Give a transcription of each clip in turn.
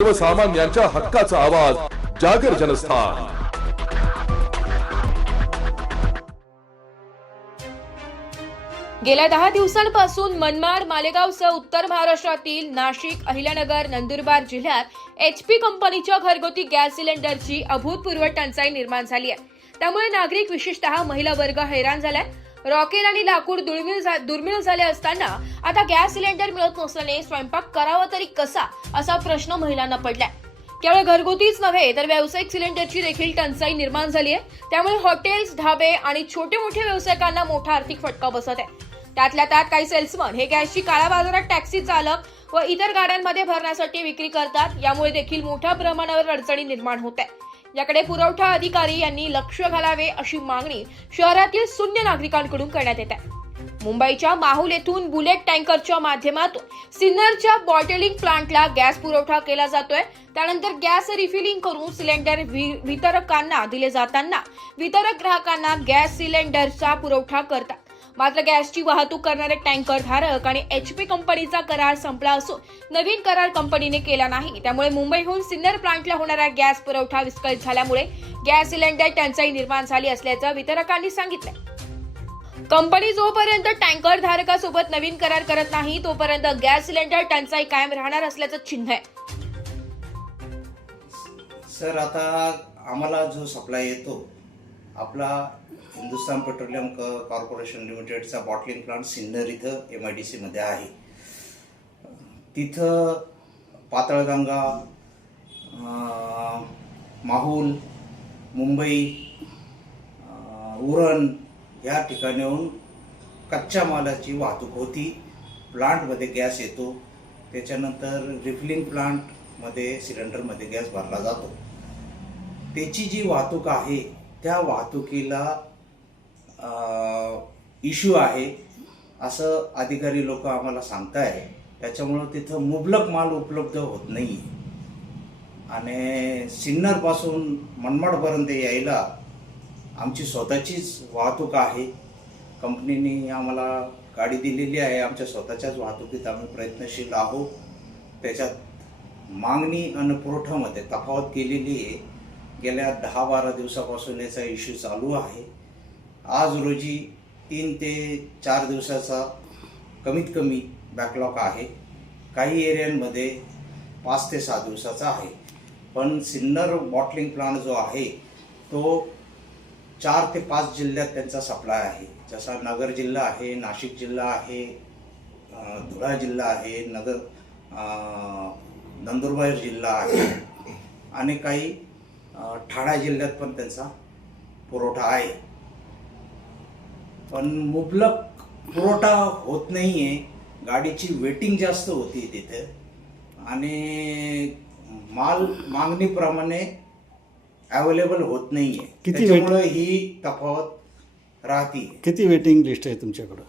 सर्वसामान्यांच्या हक्काचा आवाज जागर जनस्थान। गेल्या 10 दिवसांपासून मनमाड, मालेगावसह उत्तर महाराष्ट्रातील नाशिक, अहिल्यानगर, नंदुरबार जिल्ह्यात HP कंपनीच्या घरगुती गॅस सिलेंडरची अभूतपूर्व टंचाई निर्माण झाली आहे। त्यामुळे नागरिक विशेषतः महिला वर्ग हैराण झालाय। रॉकेल आणि लाकूड दुर्मिळ झाले असताना आता गॅस सिलेंडर मिळत नसल्याने स्वयंपाक करावा तरी कसा असा प्रश्न महिलांना पडलाय। केवळ घरगुतीच नव्हे तर व्यावसायिक सिलेंडरची देखील टंचाई निर्माण झाली आहे। त्यामुळे हॉटेल्स, ढाबे आणि छोटे मोठे व्यावसायिकांना मोठा आर्थिक फटका बसत आहे। त्यातल्या त्यात काही सेल्समन हे गॅसची काळ्या बाजारात टॅक्सी चालक व इतर गाड्यांमध्ये भरण्यासाठी विक्री करतात। यामुळे देखील मोठ्या प्रमाणावर अडचणी निर्माण होत आहे। याकडे पुरवठा अधिकारी यांनी लक्ष घालावे अशी मागणी शहरातील शून्य नागरिकांकडून करण्यात येत आहे। मुंबईच्या माहुल येथून बुलेट टँकरच्या माध्यमातून सिन्नरच्या बॉटलिंग प्लांटला गॅस पुरवठा केला जातोय। त्यानंतर गॅस रिफिलिंग करून सिलेंडर वितरकांना दिले जाताना वितरक ग्राहकांना गॅस सिलेंडरचा पुरवठा करतात। मात्र गॅसची वाहतूक करणारे टँकर धारक आणि HP कंपनीचा करार संपला असून नवीन करार कंपनीने केला नाही। त्यामुळे मुंबईहून सिन्नर प्लांटला होणारा गॅस पुरवठा विस्कळीत झाल्यामुळे गॅस सिलेंडर टंचाई निर्माण झाली असल्याचं वितरकांनी सांगितलं। कंपनी जोपर्यंत टँकर धारकासोबत नवीन करार करत नाही तोपर्यंत गॅस सिलेंडर टंचाई कायम राहणार असल्याचं चिन्ह आहे। सर, आता आम्हाला जो सप्लाय येतो आपला हिंदुस्तान पेट्रोलियम कॉर्पोरेशन लिमिटेडचा बॉटलिंग प्लांट सिन्नर इथं MIDC मध्ये आहे। तिथं पाताळगंगा, माहुल, मुंबई, उरण या ठिकाणाहून कच्च्या मालाची वाहतूक होती। प्लांटमध्ये गॅस येतो, त्याच्यानंतर रिफिलिंग प्लांटमध्ये सिलेंडरमध्ये गॅस भरला जातो। त्याची जी वाहतूक आहे त्या वाहतुकीला इश्यू आहे असं अधिकारी लोक आम्हाला सांगताय। त्याच्यामुळं तिथं मुबलक माल उपलब्ध होत नाही आणि सिन्नरपासून मनमाडपर्यंत यायला आमची स्वतःचीच वाहतूक आहे। कंपनीने आम्हाला गाडी दिलेली आहे, आमच्या स्वतःच्याच वाहतुकीत आम्ही प्रयत्नशील आहोत। त्याच्यात मागणी आणि पुरवठ्यामध्ये तफावत केलेली आहे। गेल्या 10-12 दिवसापासून याचा इश्यू चालू आहे। आज रोजी 3 ते 4 दिवसाचा कमीत कमी बॅकलॉग आहे। काही एरियांमध्ये 5 ते 6 दिवसाचा आहे। पण सिन्नर बॉटलिंग प्लांट जो आहे तो 4 ते 5 जिल्ह्यात त्यांचा सप्लाय आहे। जसा नगर जिल्हा आहे, नाशिक जिल्हा आहे, धुळा जिल्हा आहे, नंदुरबार जिल्हा आहे आणि काही ठाणा जिल्ह्यात पण त्यांचा पुरवठा आहे। पण मुबलक पुरवठा होत नाहीये, गाडीची वेटिंग जास्त होती तिथे आणि माल मागणीप्रमाणे अवेलेबल होत नाहीये। त्याच्यामुळे ही तफावत राहते। किती वेटिंग लिस्ट आहे तुमच्याकडे?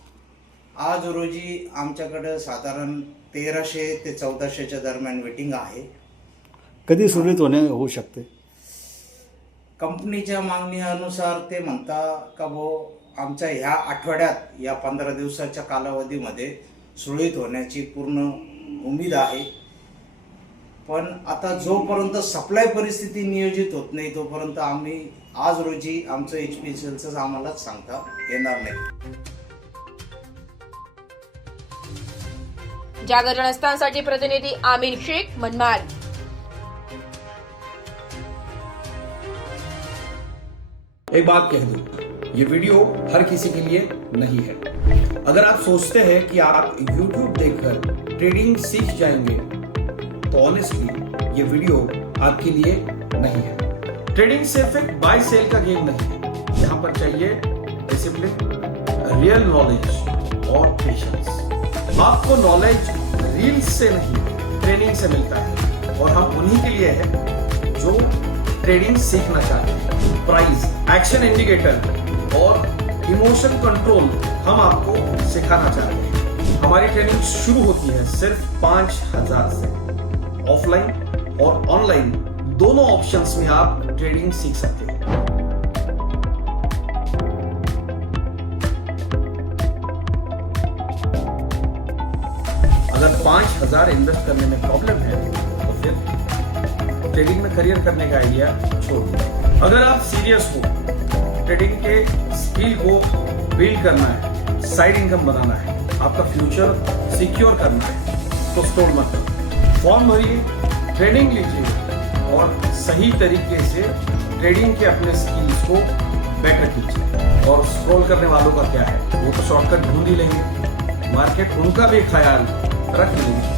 आज रोजी आमच्याकडे साधारण 1300 ते 1400च्या दरम्यान वेटिंग आहे। कधी सुरळीत होऊ शकते? कंपनीच्या मागणीनुसार ते म्हणता का आमच्या ह्या आठवड्यात या 15 दिवसाच्या कालावधीमध्ये सुरळीत होण्याची पूर्ण उमेद आहे। पण आता जोपर्यंत सप्लाय परिस्थिती नियोजित होत नाही तोपर्यंत आम्ही आज रोजी आमचं HP सेल्सच आम्हालाच सांगता येणार नाही। जागर जनस्थानसाठी प्रतिनिधी आमिर शेख, मनमाड। एक बात कह दूं, ये वीडियो हर किसी के लिए नहीं है। अगर आप सोचते हैं कि आप YouTube देखकर ट्रेडिंग सीख जाएंगे तो ऑनेस्टली ये वीडियो आपके लिए नहीं है। ट्रेडिंग सिर्फ एक बाय सेल का गेम नहीं है। यहाँ पर चाहिए डिसिप्लिन, रियल नॉलेज और पेशेंस। आपको नॉलेज रील्स से नहीं ट्रेनिंग से मिलता है और हम उन्हीं के लिए हैं जो ट्रेडिंग सीखना चाहते हैं। प्राइस, एक्शन इंडिकेटर और इमोशन कंट्रोल हम आपको सिखाना चाहते हैं। हमारी ट्रेनिंग शुरू होती है सिर्फ 5000 से। ऑफलाइन और ऑनलाइन दोनों ऑप्शंस में आप ट्रेडिंग सीख सकते हैं। अगर 5000 इन्वेस्ट करने में प्रॉब्लम है तो फिर ट्रेडिंग में करियर करने का आइडिया छोड़ दो। अगर आप सीरियस हो, ट्रेडिंग के स्किल को बिल्ड करना है, साइड इनकम बनाना है, आपका फ्यूचर सिक्योर करना है, तो स्टॉल मत करो। फॉर्म भरिए, ट्रेनिंग लीजिए और सही तरीके से ट्रेडिंग के अपने स्किल्स को बेटर कीजिए। और स्क्रॉल करने वालों का क्या है, वो तो शॉर्टकट ढूंढ ही लेंगे, मार्केट उनका भी ख्याल रख लेंगे।